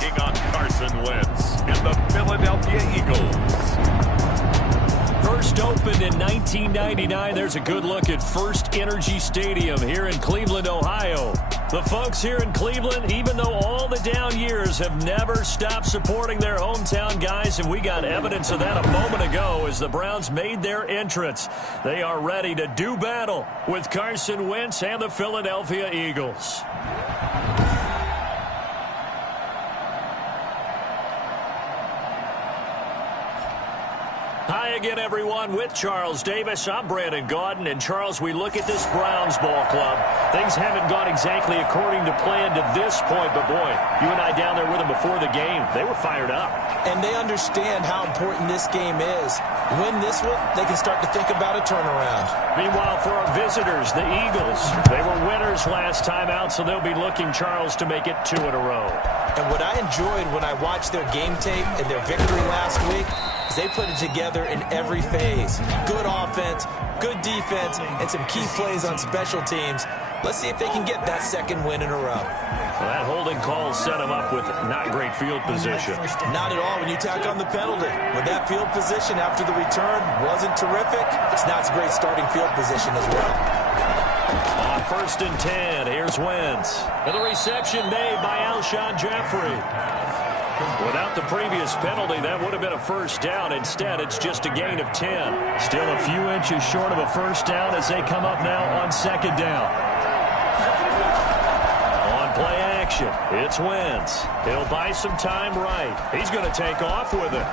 taking on Carson Wentz and the Philadelphia Eagles. First opened in 1999, there's a good look at First Energy Stadium here in Cleveland, Ohio. The folks here in Cleveland, even though all the down years, have never stopped supporting their hometown guys, and we got evidence of that a moment ago as the Browns made their entrance. They are ready to do battle with Carson Wentz and the Philadelphia Eagles. Hi again, everyone. With Charles Davis, I'm Brandon Gaudin. And, Charles, we look at this Browns ball club. Things haven't gone exactly according to plan to this point. But, boy, you and I down there with them before the game, they were fired up. And they understand how important this game is. Win this one, they can start to think about a turnaround. Meanwhile, for our visitors, the Eagles, they were winners last time out, so they'll be looking, Charles, to make it 2 in a row. And what I enjoyed when I watched their game tape and their victory last week is they put it together in every phase. Good offense, good defense, and some key plays on special teams. Let's see if they can get that second win in a row. Well, that holding call set them up with not great field position. Not at all when you tack on the penalty. When that field position after the return wasn't terrific, it's not a great starting field position as well. On 1st and 10, here's Wentz. And the reception made by Alshon Jeffrey. Without the previous penalty, that would have been a first down. Instead, it's just a gain of 10. Still a few inches short of a first down as they come up now on 2nd down. On play action, it's Wentz. He'll buy some time right. He's going to take off with it.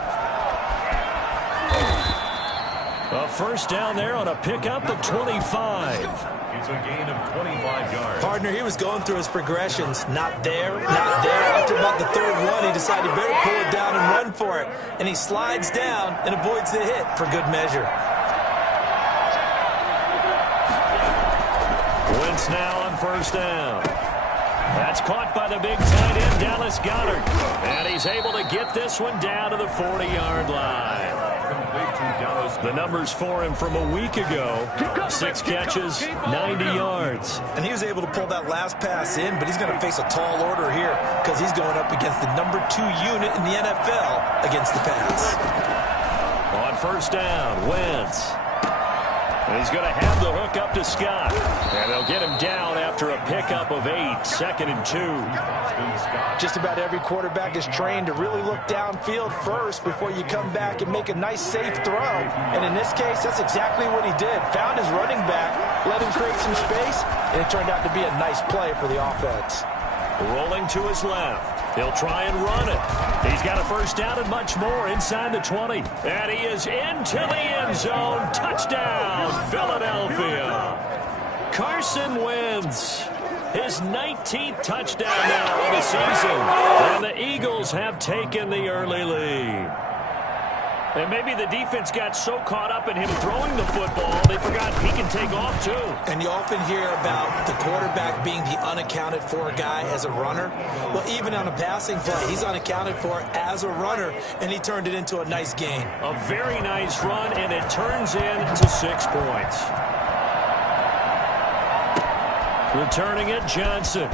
A first down there on a pickup at 25. It's a gain of 25 yards. Partner, he was going through his progressions. Not there, not there. After about the 3rd one, he decided he better pull it down and run for it. And he slides down and avoids the hit for good measure. Wentz now on 1st down. That's caught by the big tight end, Dallas Goedert. And he's able to get this one down to the 40-yard line. The numbers for him from a week ago, 6 catches, 90 yards. And he was able to pull that last pass in, but he's going to face a tall order here because he's going up against the number 2 unit in the NFL against the pass. On 1st down, Wentz. And he's going to have the hook up to Scott. And they'll get him down after a pickup of 8, 2nd and 2. Just about every quarterback is trained to really look downfield first before you come back and make a nice, safe throw. And in this case, that's exactly what he did. Found his running back, let him create some space, and it turned out to be a nice play for the offense. Rolling to his left. He'll try and run it. He's got a first down and much more inside the 20. And he is into the end zone. Touchdown, Philadelphia. Carson Wentz. His 19th touchdown now of the season. And the Eagles have taken the early lead. And maybe the defense got so caught up in him throwing the football, they forgot he can take off too. And you often hear about the quarterback being the unaccounted for guy as a runner. Well, even on a passing play, he's unaccounted for as a runner, and he turned it into a nice gain. A very nice run, and it turns into 6 points. Returning it, Johnson.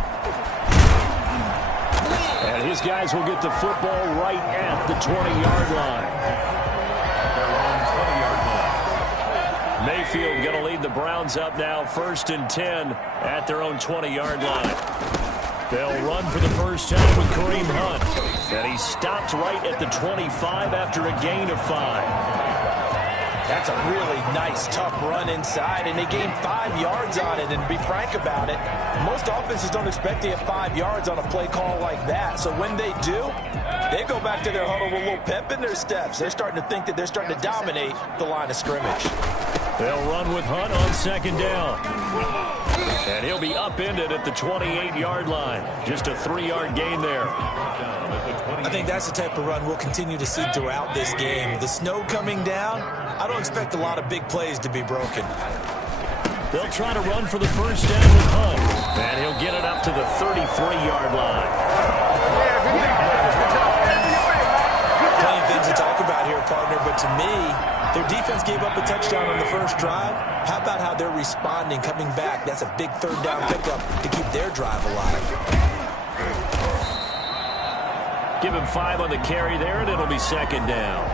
And his guys will get the football right at the 20-yard line. Mayfield going to lead the Browns up now, 1st and 10 at their own 20-yard line. They'll run for the first time with Kareem Hunt. And he stopped right at the 25 after a gain of 5. That's a really nice, tough run inside, and they gained 5 yards on it. And to be frank about it, most offenses don't expect to get 5 yards on a play call like that. So when they do, they go back to their huddle with a little pep in their steps. They're starting to think that they're starting to dominate the line of scrimmage. They'll run with Hunt on 2nd down. And he'll be upended at the 28-yard line. Just a 3-yard gain there. I think that's the type of run we'll continue to see throughout this game. The snow coming down, I don't expect a lot of big plays to be broken. They'll try to run for the first down with Hunt. And he'll get it up to the 33-yard line. Plenty of things to talk about here, partner, but to me, their defense gave up a touchdown on the first drive. How about how they're responding, coming back? That's a big 3rd down pickup to keep their drive alive. Give him 5 on the carry there, and it'll be second down.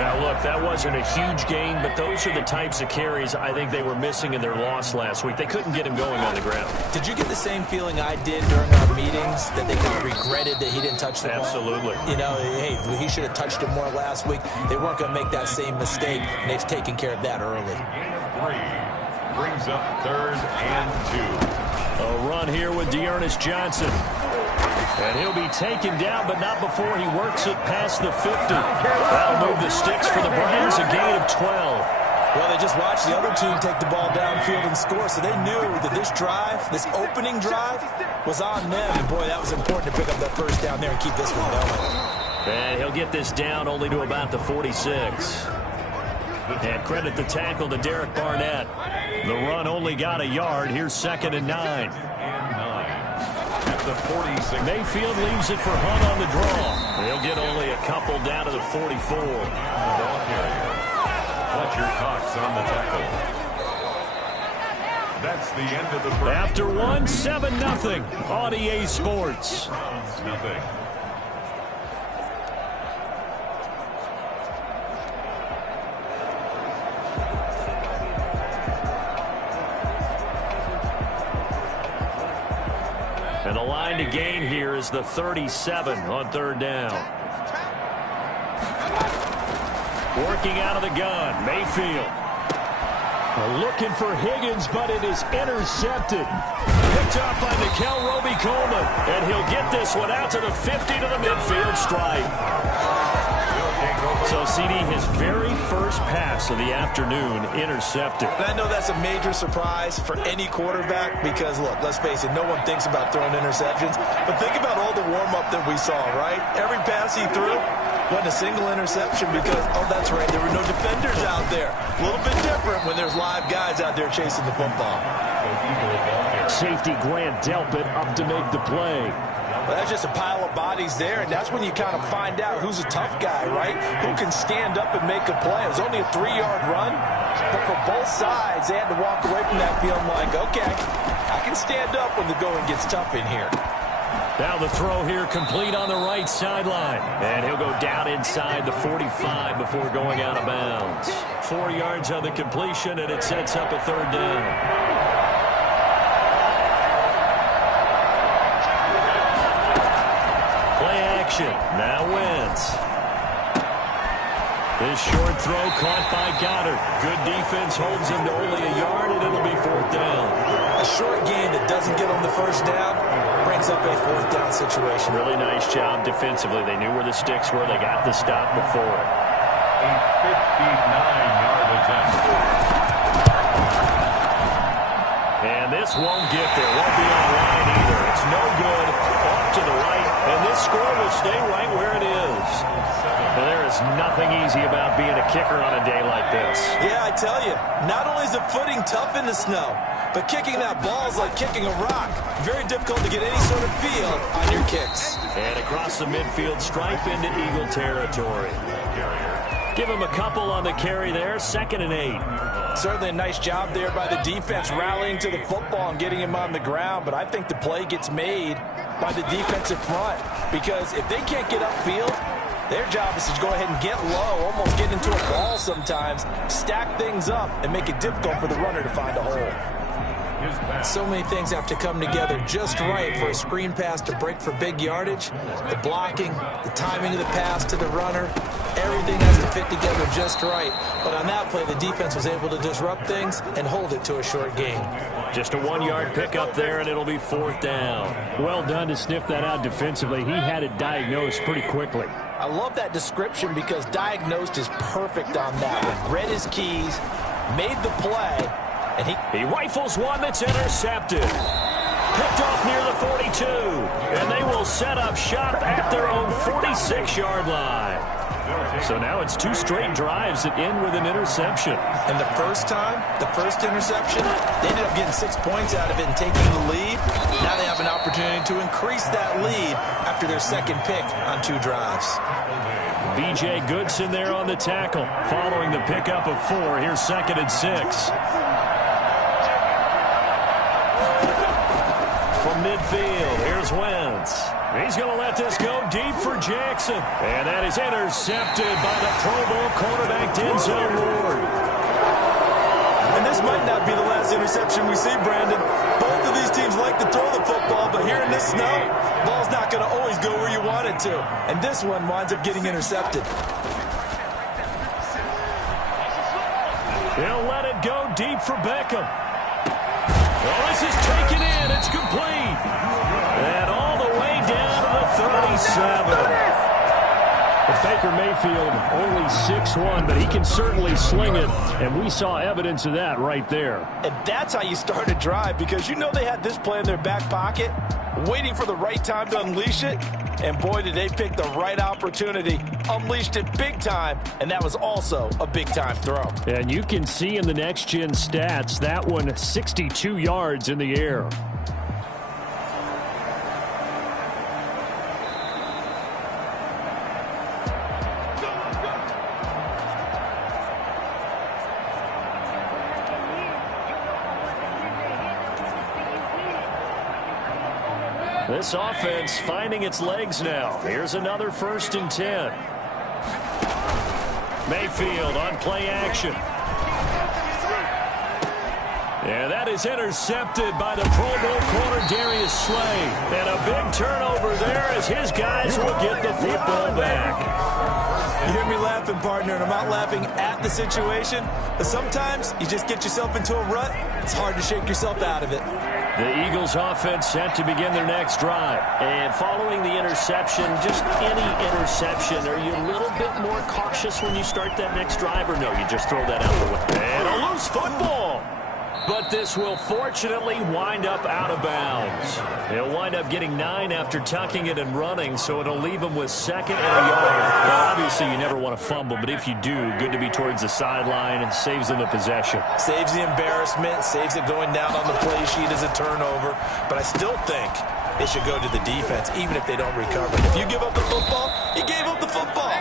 Now, look, that wasn't a huge gain, but those are the types of carries I think they were missing in their loss last week. They couldn't get him going on the ground. Did you get the same feeling I did during our meetings, that they kind of regretted that he didn't touch the ball? Absolutely. You know, hey, he should have touched it more last week. They weren't going to make that same mistake, and they've taken care of that early. Brings up 3rd and 2. A run here with Dearness Johnson. And he'll be taken down, but not before he works it past the 50. That'll move the sticks for the Browns, a gain of 12. Well, they just watched the other team take the ball downfield and score, so they knew that this drive, this opening drive, was on them. And, boy, that was important to pick up that first down there and keep this one going. And he'll get this down only to about the 46. And credit the tackle to Derek Barnett. The run only got a yard. Here's 2nd and 9. The 46. Mayfield leaves it for Hunt on the draw. He'll get only a couple down to the 44. Fletcher Cox on the tackle. That's the end of the first. After one, 7-0 on EA Sports. Nothing. And the line to gain here is the 37 on 3rd down. Working out of the gun, Mayfield. Looking for Higgins, but it is intercepted. Picked up by Nickel Roby-Coleman. And he'll get this one out to the 50 to the midfield stripe. So, CD, his very first pass of the afternoon intercepted. And I know that's a major surprise for any quarterback because, look, let's face it, no one thinks about throwing interceptions. But think about all the warm-up that we saw, right? Every pass he threw wasn't a single interception because, oh, that's right, there were no defenders out there. A little bit different when there's live guys out there chasing the football. Safety Grant Delpit up to make the play. Well, that's just a pile of bodies there, and that's when you kind of find out who's a tough guy, right? Who can stand up and make a play. It was only a 3-yard run, but for both sides, they had to walk away from that feeling like, okay, I can stand up when the going gets tough in here. Now the throw here complete on the right sideline. And he'll go down inside the 45 before going out of bounds. 4 yards on the completion, and it sets up a 3rd down. Now wins. This short throw caught by Goddard. Good defense holds him to only a yard, and it'll be 4th down. A short game that doesn't get on the first down brings up a 4th down situation. Really nice job defensively. They knew where the sticks were. They got the stop before it. A 59-yard attempt. And this won't get there. Won't be on line either. It's no good. Off to the right. And this score will stay right where it is. And there is nothing easy about being a kicker on a day like this. Yeah, I tell you, not only is the footing tough in the snow, but kicking that ball is like kicking a rock. Very difficult to get any sort of feel on your kicks. And across the midfield stripe into Eagle territory. Give him a couple on the carry there. 2nd and 8. Certainly a nice job there by the defense rallying to the football and getting him on the ground, but I think the play gets made by the defensive front because if they can't get upfield, their job is to go ahead and get low, almost get into a ball sometimes, stack things up, and make it difficult for the runner to find a hole. So many things have to come together just right for a screen pass to break for big yardage. The blocking, the timing of the pass to the runner, everything has to fit together just right. But on that play, the defense was able to disrupt things and hold it to a short gain. Just a 1-yard pickup there, and it'll be 4th down. Well done to sniff that out defensively. He had it diagnosed pretty quickly. I love that description because diagnosed is perfect on that one. Read his keys, made the play, and he rifles one that's intercepted. Picked off near the 42, and they will set up shop at their own 46-yard line. So now it's 2 straight drives that end with an interception. And the first time, the first interception, they ended up getting 6 points out of it and taking the lead. Now they have an opportunity to increase that lead after their second pick on 2 drives. B.J. Goodson there on the tackle. Following the pickup of 4, here's 2nd and 6. From midfield, here's Wentz. He's going to let this go deep for Jackson. And that is intercepted by the Pro Bowl cornerback Denzel Ward. And this might not be the last interception we see, Brandon. Both of these teams like to throw the football, but here in this snow, ball's not going to always go where you want it to. And this one winds up getting intercepted. He'll let it go deep for Beckham. Well, this is taken in. It's complete. And all the way down to the 37. But Baker Mayfield only 6'1", but he can certainly sling it, and we saw evidence of that right there. And that's how you start a drive, because you know they had this play in their back pocket, waiting for the right time to unleash it. And boy, did they pick the right opportunity, unleashed it big time, and that was also a big-time throw. And you can see in the next-gen stats, that one 62 yards in the air. This offense finding its legs now. Here's another 1st and 10. Mayfield on play action. Yeah, that is intercepted by the Pro Bowl corner Darius Slay. And a big turnover there as his guys will get the football back. You hear me laughing, partner, and I'm not laughing at the situation. But sometimes you just get yourself into a rut. It's hard to shake yourself out of it. The Eagles offense set to begin their next drive. And following the interception, just any interception, are you a little bit more cautious when you start that next drive, or no, you just throw that out the way? And a loose football. But this will fortunately wind up out of bounds. He'll wind up getting 9 after tucking it and running, so it'll leave him with 2nd and a yard. Now, obviously, you never want to fumble, but if you do, good to be towards the sideline and saves them the possession. Saves the embarrassment, saves it going down on the play sheet as a turnover. But I still think it should go to the defense, even if they don't recover. If you give up the football, you gave up the football.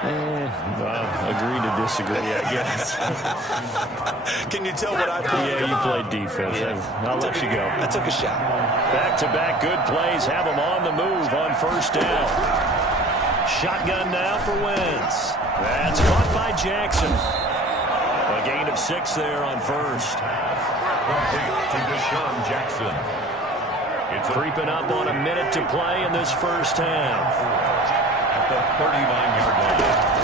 Agree to disagree, I guess. Can you tell what I played? Yeah, you played defense. Yeah. I'll let you go. I took a shot. Back-to-back good plays have them on the move on 1st down. Shotgun now for Wentz. That's caught by Jackson. A gain of 6 there on 1st. To Deshaun Jackson. It's creeping up on a minute to play in this 1st half. At the 39-yard line.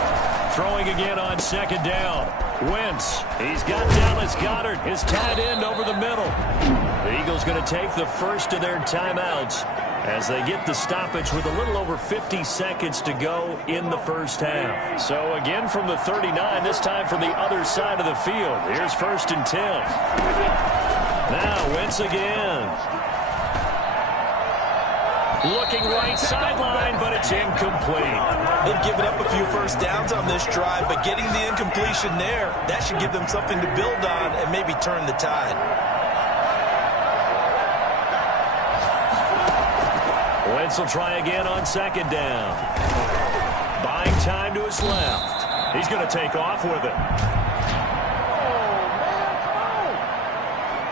Throwing again on 2nd down. Wentz. He's got Dallas Goedert, his tight end over the middle. The Eagles going to take the first of their timeouts as they get the stoppage with a little over 50 seconds to go in the 1st half. So again from the 39, this time from the other side of the field. Here's 1st and 10. Now Wentz again. Looking right sideline, but it's incomplete. They've given up a few 1st downs on this drive, but getting the incompletion there, that should give them something to build on and maybe turn the tide. Wentz will try again on 2nd down. Buying time to his left. He's going to take off with it.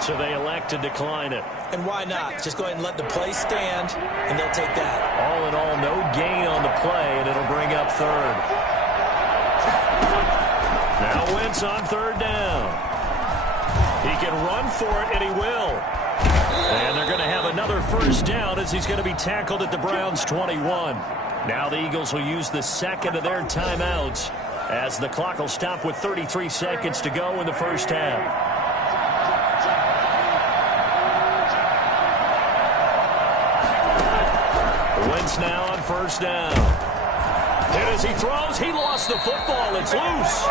So they elect to decline it. And why not? Just go ahead and let the play stand, and they'll take that. All in all, no gain on the play, and it'll bring up 3rd. Now Wentz on 3rd down. He can run for it, and he will. And they're going to have another 1st down as he's going to be tackled at the Browns' 21. Now the Eagles will use the 2nd of their timeouts as the clock will stop with 33 seconds to go in the 1st half. Wentz now on 1st down. And as he throws, he lost the football. It's loose.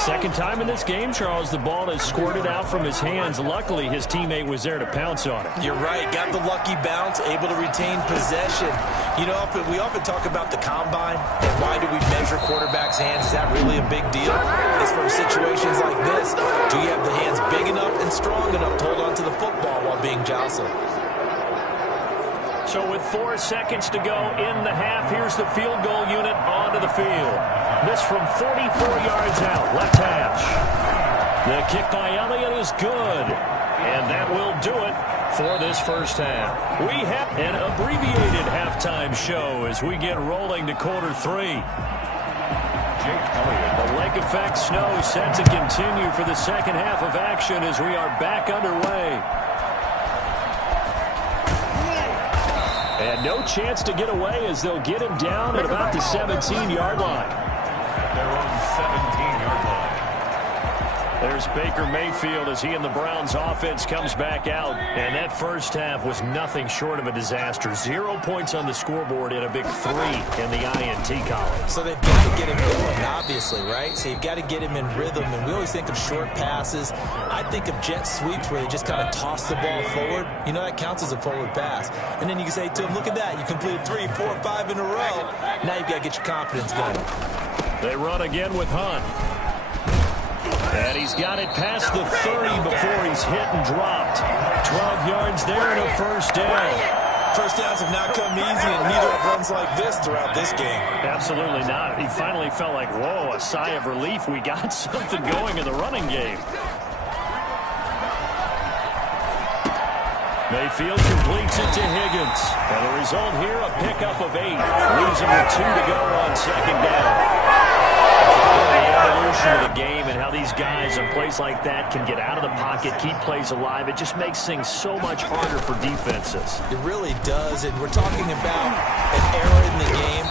Second time in this game, Charles, the ball has squirted out from his hands. Luckily, his teammate was there to pounce on it. You're right. Got the lucky bounce, able to retain possession. You know, we often talk about the combine and why do we measure quarterbacks' hands. Is that really a big deal? It's for situations like this. Do you have the hands big enough and strong enough to hold on to the football while being jostled? So with 4 seconds to go in the half, here's the field goal unit onto the field. This from 44 yards out, left hash. The kick by Elliott is good. And that will do it for this first half. We have an abbreviated halftime show as we get rolling to quarter 3. The lake effect snow set to continue for the second half of action as we are back underway. And no chance to get away as they'll get him down at about the 17-yard line. Their own 17-yard line. There's Baker Mayfield as he and the Browns offense comes back out. And that first half was nothing short of a disaster. 0 points on the scoreboard and a big 3 in the INT column. So they've got to get him going, obviously, right? So you've got to get him in rhythm. And we always think of short passes. I think of jet sweeps where they just kind of toss the ball forward. You know, that counts as a forward pass. And then you can say to him, look at that. You completed 3, 4, 5 in a row. Now you've got to get your confidence going. They run again with Hunt. And he's got it past the 30 before he's hit and dropped. 12 yards there and a first down. First downs have not come easy, and neither have runs like this throughout this game. Absolutely not. He finally felt like, whoa, a sigh of relief. We got something going in the running game. Mayfield completes it to Higgins. And the result here, a pickup of 8. Losing with 2 to go on second down. The evolution of the game and how these guys in plays like that can get out of the pocket, keep plays alive, it just makes things so much harder for defenses. It really does, and we're talking about an era in the game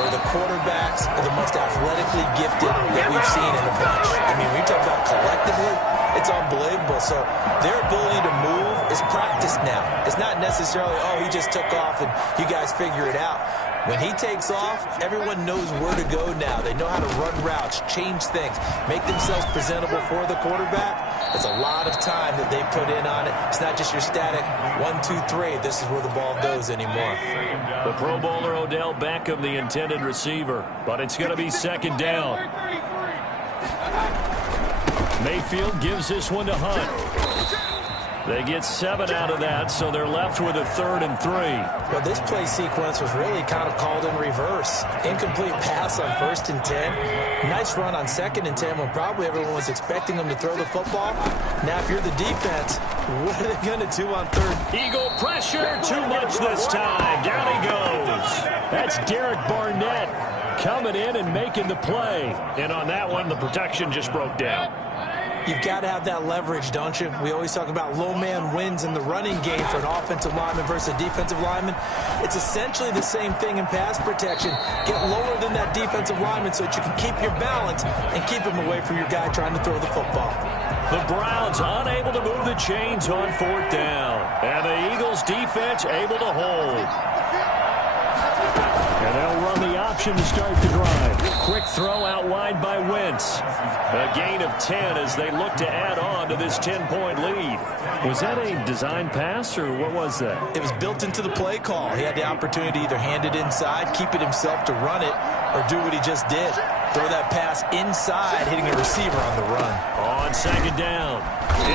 where the quarterbacks are the most athletically gifted that we've seen in a bunch. I mean, when you talk about collectively, it's unbelievable. So their ability to move is practiced now. It's not necessarily, oh, he just took off and you guys figure it out. When he takes off, everyone knows where to go now. They know how to run routes, change things, make themselves presentable for the quarterback. It's a lot of time that they put in on it. It's not just your static 1, 2, 3. This is where the ball goes anymore. The Pro Bowler Odell Beckham, the intended receiver, but it's going to be second down. Mayfield gives this one to Hunt. They get 7 out of that, so they're left with a 3rd and 3. Well, this play sequence was really kind of called in reverse. Incomplete pass on 1st and 10. Nice run on 2nd and 10 when probably everyone was expecting them to throw the football. Now, if you're the defense, what are they going to do on 3rd? Eagle pressure, too much this time. Down he goes. That's Derek Barnett coming in and making the play. And on that one, the protection just broke down. You've got to have that leverage, don't you? We always talk about low man wins in the running game for an offensive lineman versus a defensive lineman. It's essentially the same thing in pass protection. Get lower than that defensive lineman so that you can keep your balance and keep him away from your guy trying to throw the football. The Browns unable to move the chains on 4th down. And the Eagles defense able to hold. And they'll run the option to start the drive. Quick throw out wide by Wentz. A gain of 10 as they look to add on to this 10-point lead. Was that a design pass, or what was that? It was built into the play call. He had the opportunity to either hand it inside, keep it himself to run it, or do what he just did. Throw that pass inside, hitting a receiver on the run. On second down,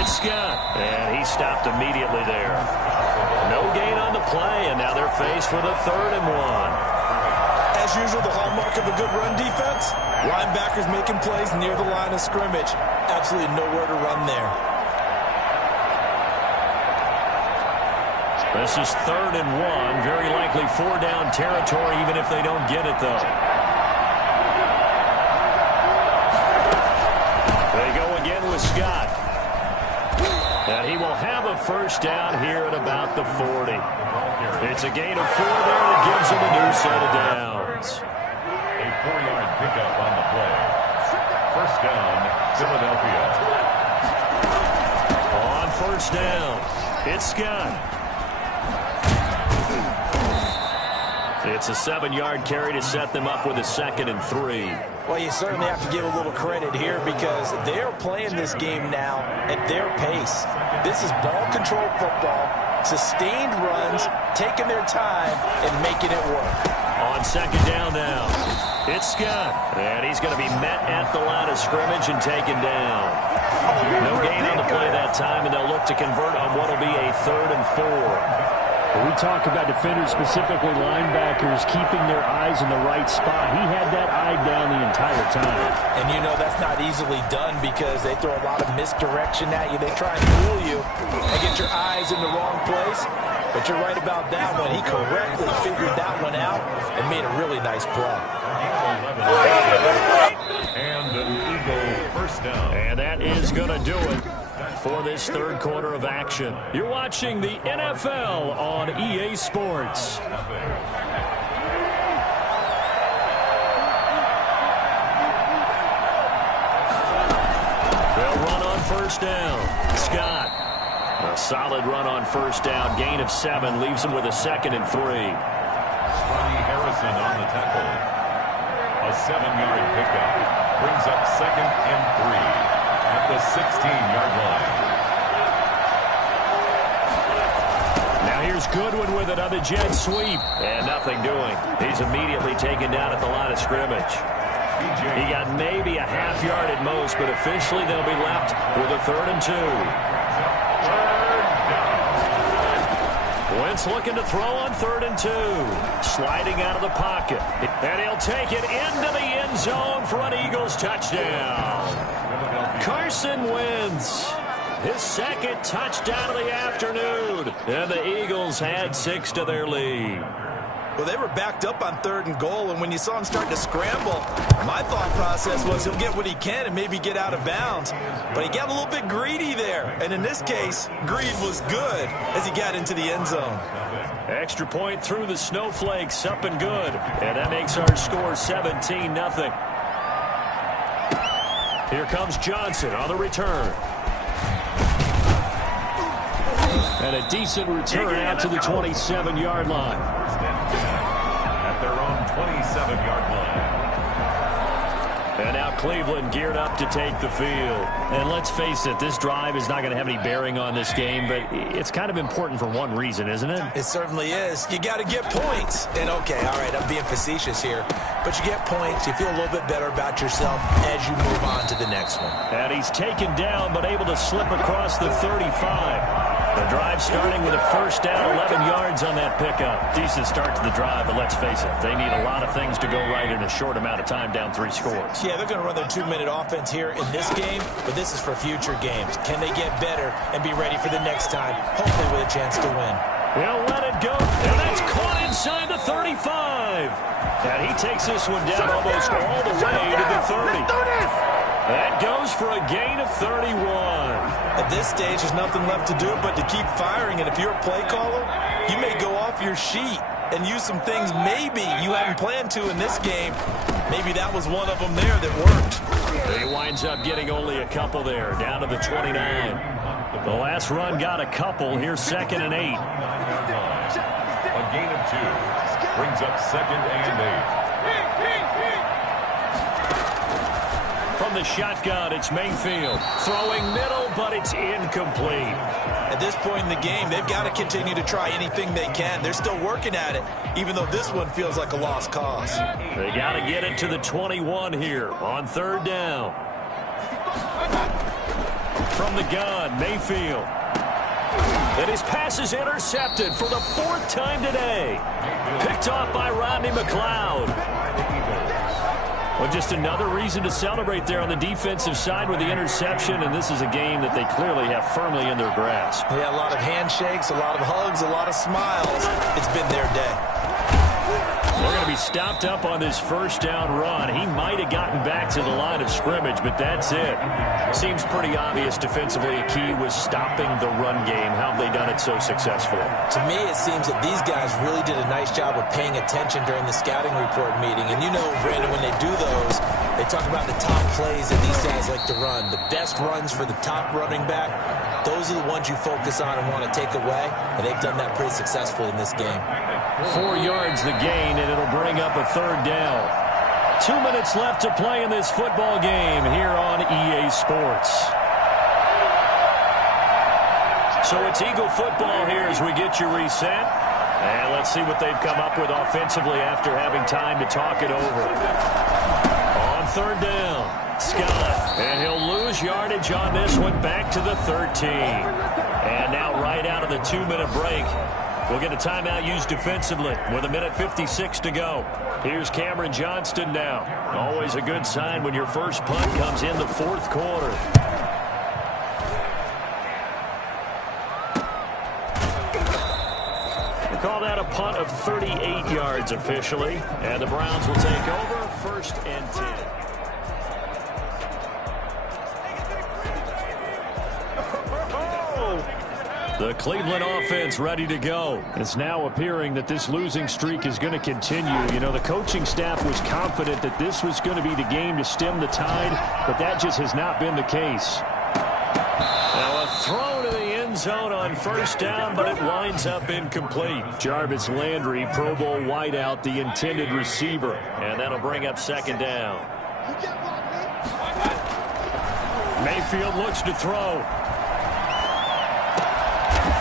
it's Scott, and he stopped immediately there. No gain on the play, and now they're faced with a 3rd and 1. As usual, the hallmark of a good run defense, linebackers making plays near the line of scrimmage. Absolutely nowhere to run there. This is 3rd and 1, very likely 4-down territory even if they don't get it, though. They go again with Scott. And he will have a first down here at about the 40. It's a gain of 4 there that gives him a new set of downs. A 4-yard pickup on the play. First down, Philadelphia. On first down, it's Scott. It's a 7-yard carry to set them up with a 2nd and 3. Well, you certainly have to give a little credit here because they're playing this game now at their pace. This is ball control football, sustained runs, taking their time, and making it work. On second down now, it's Scott. And he's going to be met at the line of scrimmage and taken down. No gain on the play that time, and they'll look to convert on what will be a 3rd and 4. We talk about defenders, specifically linebackers, keeping their eyes in the right spot. He had that eye down the entire time. And you know that's not easily done because they throw a lot of misdirection at you. They try and fool you and get your eyes in the wrong place. But you're right about that one. He correctly figured that one out and made a really nice play. And an Eagle first down. And that is going to do it for this third quarter of action. You're watching the NFL on EA Sports. They'll run on first down. Scott. A solid run on first down. Gain of 7 leaves him with a 2nd and 3. Ronnie Harrison on the tackle. A 7-yard pickup. Brings up 2nd and 3. At the 16-yard line. Now here's Goodwin with it on the jet sweep. And nothing doing. He's immediately taken down at the line of scrimmage. He got maybe a half yard at most, but officially they'll be left with a 3rd and 2. Wentz looking to throw on 3rd and 2. Sliding out of the pocket. And he'll take it into the end zone for an Eagles touchdown. Carson Wentz, his 2nd touchdown of the afternoon. And the Eagles had 6 to their lead. Well, they were backed up on 3rd and goal, and when you saw him starting to scramble, my thought process was he'll get what he can and maybe get out of bounds. But he got a little bit greedy there, and in this case, greed was good as he got into the end zone. Extra point through the snowflakes, up and good. And that makes our score 17-0. Here comes Johnson on the return. And a decent return out to the 27-yard line. At their own 27-yard line. And now Cleveland geared up to take the field. And let's face it, this drive is not going to have any bearing on this game, but it's kind of important for one reason, isn't it? It certainly is. You got to get points. And okay, all right, I'm being facetious here, but you get points, you feel a little bit better about yourself as you move on to the next one. And he's taken down, but able to slip across the 35. The drive starting with a first down, 11 yards on that pickup. Decent start to the drive, but let's face it, they need a lot of things to go right in a short amount of time, down 3 scores. Yeah, they're going to run their 2-minute offense here in this game, but this is for future games. Can they get better and be ready for the next time, hopefully with a chance to win? He'll let it go, and that's caught inside the 35. And he takes this one down almost all the way to the 30. That goes for a gain of 31. At this stage, there's nothing left to do but to keep firing. And if you're a play caller, you may go off your sheet and use some things maybe you hadn't planned to in this game. Maybe that was one of them there that worked. He winds up getting only a couple there, down to the 29. The last run got a couple. Here's 2nd and 8. A gain of 2. Brings up 2nd and 8. From the shotgun, it's Mayfield. Throwing middle, but it's incomplete. At this point in the game, they've got to continue to try anything they can. They're still working at it, even though this one feels like a lost cause. They got to get it to the 21 here on 3rd down. From the gun, Mayfield. And his pass is intercepted for the 4th time today. Picked off by Rodney McLeod. Well, just another reason to celebrate there on the defensive side with the interception, and this is a game that they clearly have firmly in their grasp. Yeah, a lot of handshakes, a lot of hugs, a lot of smiles. It's been their day. They're going to be stopped up on this first down run. He might have gotten back to the line of scrimmage, but that's it. Seems pretty obvious defensively a key was stopping the run game. How have they done it so successfully? To me, it seems that these guys really did a nice job of paying attention during the scouting report meeting. And you know, Brandon, when they do those, they talk about the top plays that these guys like to run. The best runs for the top running back, those are the ones you focus on and want to take away. And they've done that pretty successfully in this game. 4 yards the gain, and it'll bring up a 3rd down. 2 minutes left to play in this football game here on EA Sports. So it's Eagle football here as we get you reset. And let's see what they've come up with offensively after having time to talk it over. On 3rd down, Scott. And he'll lose yardage on this one back to the 13. And now right out of the 2-minute break, We'll get a timeout used defensively with 1:56 to go. Here's Cameron Johnston now. Always a good sign when your first punt comes in the fourth quarter. We'll call that a punt of 38 yards officially. And the Browns will take over 1st and 10. The Cleveland offense ready to go. It's now appearing that this losing streak is going to continue. You know, the coaching staff was confident that this was going to be the game to stem the tide, but that just has not been the case. Now a throw to the end zone on 1st down, but it winds up incomplete. Jarvis Landry, Pro Bowl wideout, the intended receiver, and that'll bring up 2nd down. Mayfield looks to throw.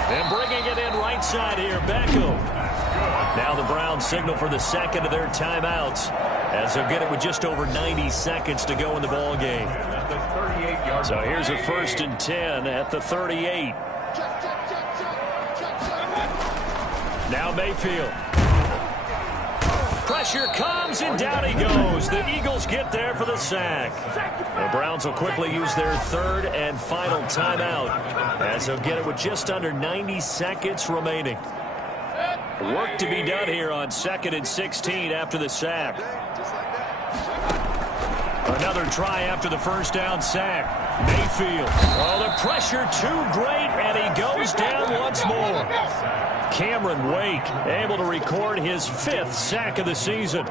And bringing it in right side here, Beckham. Now the Browns signal for the 2nd of their timeouts, as they'll get it with just over 90 seconds to go in the ball game. So here's a 1st and 10 at the 38. Now Mayfield. Pressure comes, and down he goes. The Eagles get there for the sack. The Browns will quickly use their 3rd and final timeout, as they'll get it with just under 90 seconds remaining. Work to be done here on 2nd and 16 after the sack. Another try after the 1st down sack. Mayfield. Oh, the pressure too great, and he goes down once more. Cameron Wake able to record his 5th sack of the season.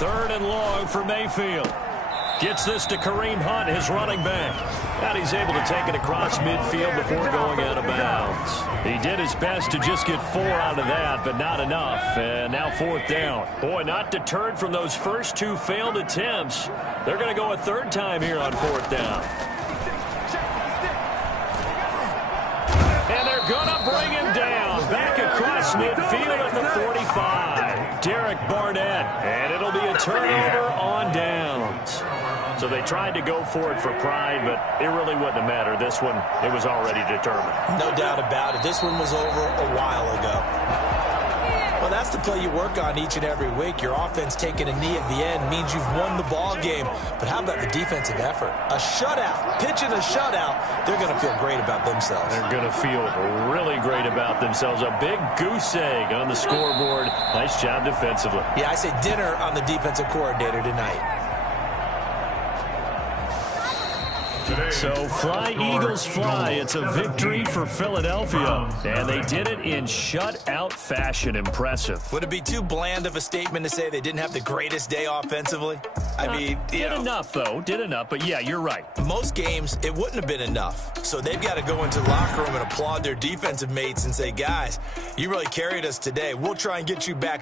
3rd and long for Mayfield. Gets this to Kareem Hunt, his running back. And he's able to take it across midfield before going out of bounds. He did his best to just get 4 out of that, but not enough. And now 4th down. Boy, not deterred from those first 2 failed attempts. They're going to go a 3rd time here on 4th down. And they're going to bring him down. Back across midfield at the 45. Derek Barnett. And it'll be a turnover on downs. So they tried to go for it for pride, but it really wouldn't have mattered. This one, it was already determined. No doubt about it. This one was over a while ago. Well, that's the play you work on each and every week. Your offense taking a knee at the end means you've won the ball game. But how about the defensive effort? A shutout, pitching a shutout. They're going to feel great about themselves. They're going to feel really great about themselves. A big goose egg on the scoreboard. Nice job defensively. Yeah, I say dinner on the defensive coordinator tonight. So fly, Eagles, fly. It's a victory for Philadelphia. And they did it in shutout fashion. Impressive. Would it be too bland of a statement to say they didn't have the greatest day offensively? I mean, did enough, though. Did enough. But, yeah, you're right. Most games, it wouldn't have been enough. So they've got to go into the locker room and applaud their defensive mates and say, guys, you really carried us today. We'll try and get you back